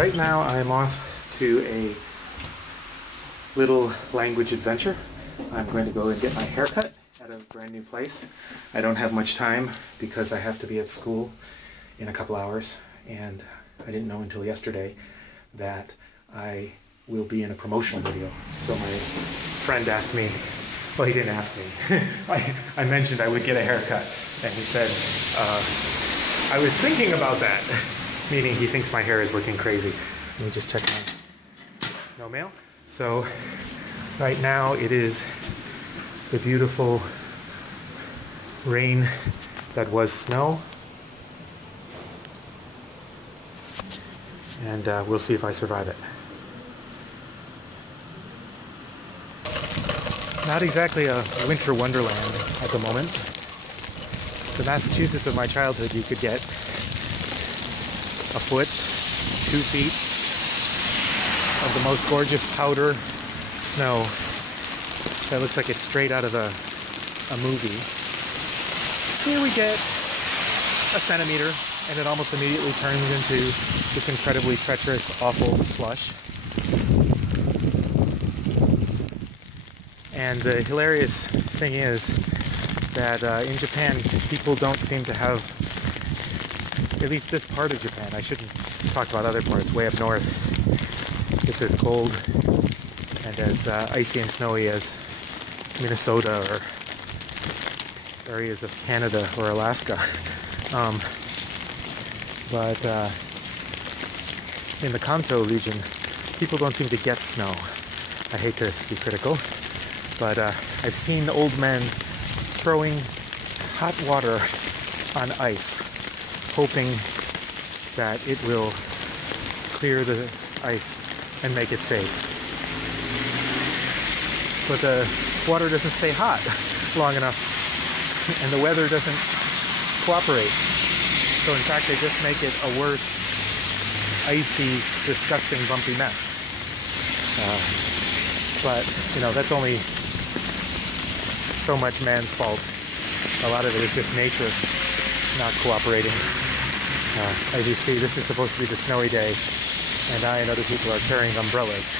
Right now I'm off to a little language adventure. I'm going to go and get my hair cut at a brand new place. I don't have much time because I have to be at school in a couple hours, and I didn't know until yesterday that I will be in a promotional video. So my friend asked me, well, he didn't ask me. I mentioned I would get a haircut, and he said, I was thinking about that, meaning he thinks my hair is looking crazy. Let me just check my no mail. So right now it is the beautiful rain that was snow, and we'll see if I survive it. Not exactly a winter wonderland at the moment. The Massachusetts of my childhood, you could get a foot, 2 feet of the most gorgeous powder snow that looks like it's straight out of a movie. Here we get a centimeter, and it almost immediately turns into this incredibly treacherous, awful slush. And the hilarious thing is that in Japan, people don't seem to have, at least this part of Japan, I shouldn't talk about other parts, way up north, it's as cold and as icy and snowy as Minnesota or areas of Canada or Alaska. But in the Kanto region, people don't seem to get snow. I hate to be critical, but I've seen old men throwing hot water on ice, hoping that it will clear the ice and make it safe. But the water doesn't stay hot long enough, and the weather doesn't cooperate. So in fact, they just make it a worse, icy, disgusting, bumpy mess. But, you know, that's only so much man's fault. A lot of it is just nature not cooperating. As you see, this is supposed to be the snowy day, and I and other people are carrying umbrellas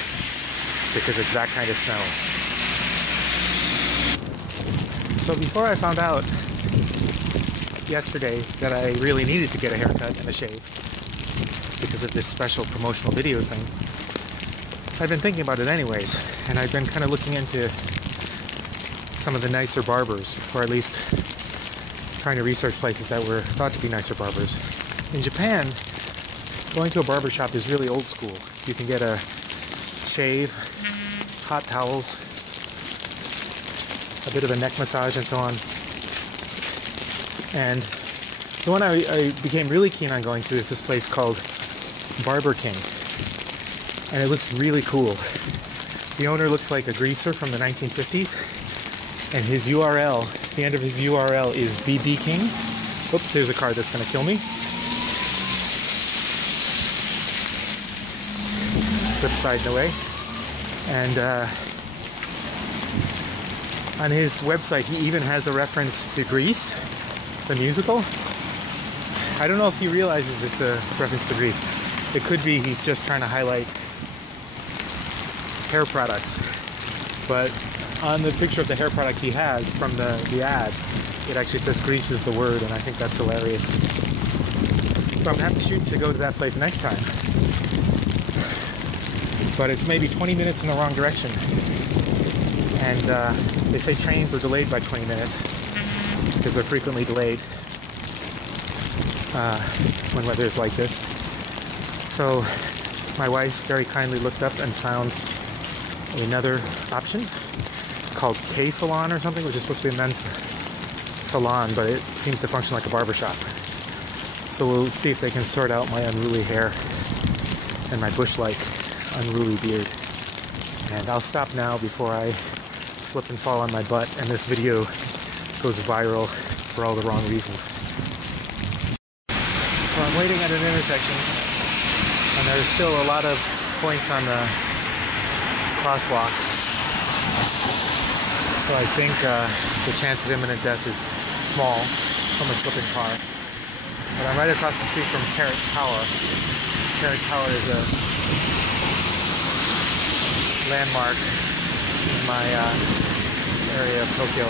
because it's that kind of snow. So before I found out yesterday that I really needed to get a haircut and a shave because of this special promotional video thing, I've been thinking about it anyways, and I've been kind of looking into some of the nicer barbers, or at least trying to research places that were thought to be nicer barbers. In Japan, going to a barber shop is really old school. You can get a shave, hot towels, a bit of a neck massage, and so on. And the one I became really keen on going to is this place called Barber King, and it looks really cool. The owner looks like a greaser from the 1950s, and his URL, the end of his URL is BB King. Oops, here's a car that's going to kill me. Subsiding away. And on his website, he even has a reference to Grease, the musical. I don't know if he realizes it's a reference to Grease. It could be he's just trying to highlight hair products. But on the picture of the hair product he has from the ad, it actually says Grease is the word, and I think that's hilarious. So I'm going to have to shoot to go to that place next time. But it's maybe 20 minutes in the wrong direction. And they say trains are delayed by 20 minutes because they're frequently delayed when weather is like this. So my wife very kindly looked up and found another option called K-Salon or something, which is supposed to be a men's salon, but it seems to function like a barber shop. So we'll see if they can sort out my unruly hair and my bush-like unruly beard. And I'll stop now before I slip and fall on my butt and this video goes viral for all the wrong reasons. So I'm waiting at an intersection, and there's still a lot of points on the crosswalk. So I think the chance of imminent death is small from a slipping car. But I'm right across the street from Carrot Tower, transparent tower is a landmark in my area of Tokyo.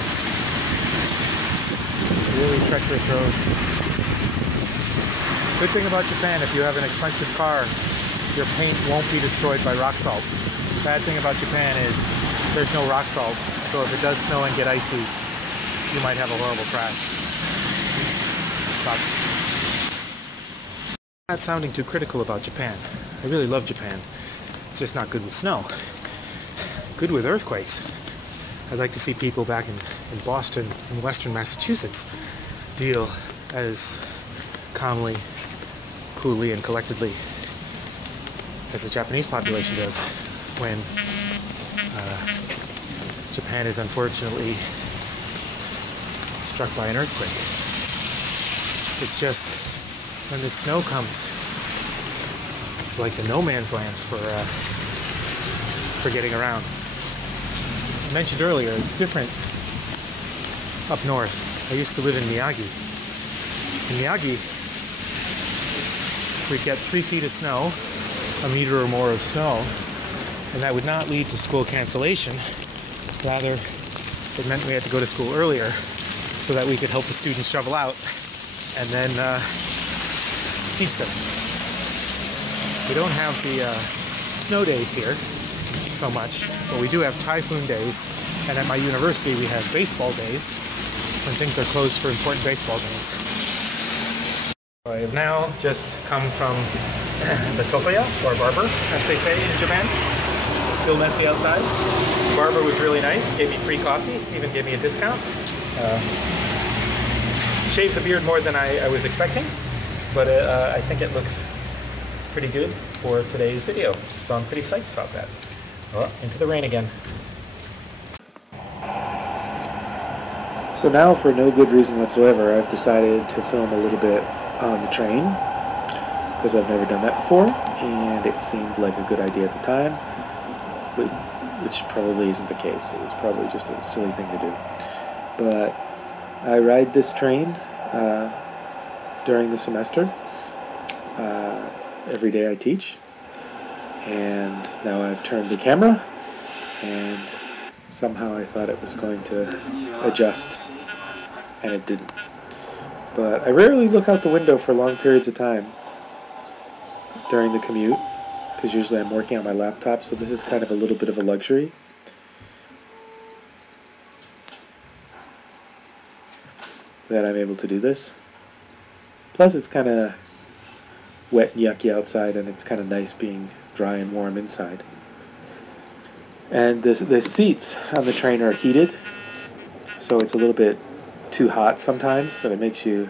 Really treacherous roads. Good thing about Japan, if you have an expensive car, your paint won't be destroyed by rock salt. Bad thing about Japan is there's no rock salt, so if it does snow and get icy, you might have a horrible crash. Sucks. I'm not sounding too critical about Japan. I really love Japan. It's just not good with snow. Good with earthquakes. I'd like to see people back in Boston and western Massachusetts deal as calmly, coolly, and collectedly as the Japanese population does when Japan is unfortunately struck by an earthquake. It's just, when the snow comes, it's like a no man's land for getting around. I mentioned earlier, it's different up north. I used to live in Miyagi. In Miyagi, we'd get 3 feet of snow, a meter or more of snow, and that would not lead to school cancellation. Rather, it meant we had to go to school earlier so that we could help the students shovel out and then teach them. We don't have the snow days here so much, but we do have typhoon days, and at my university we have baseball days when things are closed for important baseball games. I have now just come from the Tokoya, or barber, as they say in Japan. It's still messy outside. The barber was really nice, gave me free coffee, even gave me a discount. Shaved the beard more than I was expecting, but I think it looks pretty good for today's video, so I'm pretty psyched about that. Oh, into the rain again. So now, for no good reason whatsoever, I've decided to film a little bit on the train, because I've never done that before, and it seemed like a good idea at the time, which probably isn't the case. It was probably just a silly thing to do. But I ride this train during the semester. Every day I teach. And now I've turned the camera, and somehow I thought it was going to adjust, and it didn't. But I rarely look out the window for long periods of time during the commute, because usually I'm working on my laptop, so this is kind of a little bit of a luxury. That I'm able to do this. Plus it's kind of wet and yucky outside, and it's kind of nice being dry and warm inside. And the seats on the train are heated, so it's a little bit too hot sometimes, and it makes you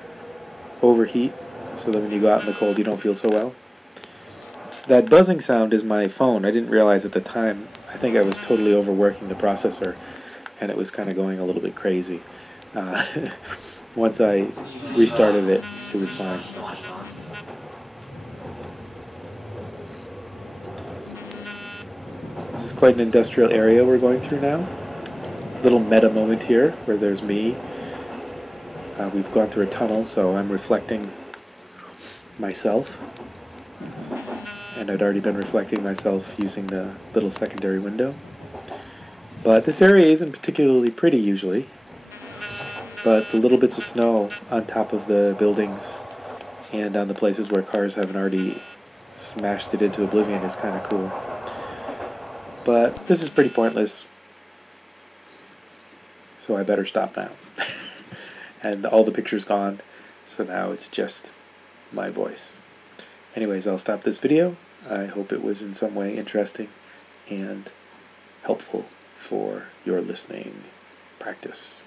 overheat, so that when you go out in the cold you don't feel so well. That buzzing sound is my phone. I didn't realize at the time. I think I was totally overworking the processor, and it was kind of going a little bit crazy. Once I restarted it, it was fine. This is quite an industrial area we're going through now. Little meta moment here, where there's me. We've gone through a tunnel, so I'm reflecting myself. And I'd already been reflecting myself using the little secondary window. But this area isn't particularly pretty usually. But the little bits of snow on top of the buildings and on the places where cars haven't already smashed it into oblivion is kind of cool. But this is pretty pointless, so I better stop now. And all the picture's gone, so now it's just my voice. Anyways, I'll stop this video. I hope it was in some way interesting and helpful for your listening practice.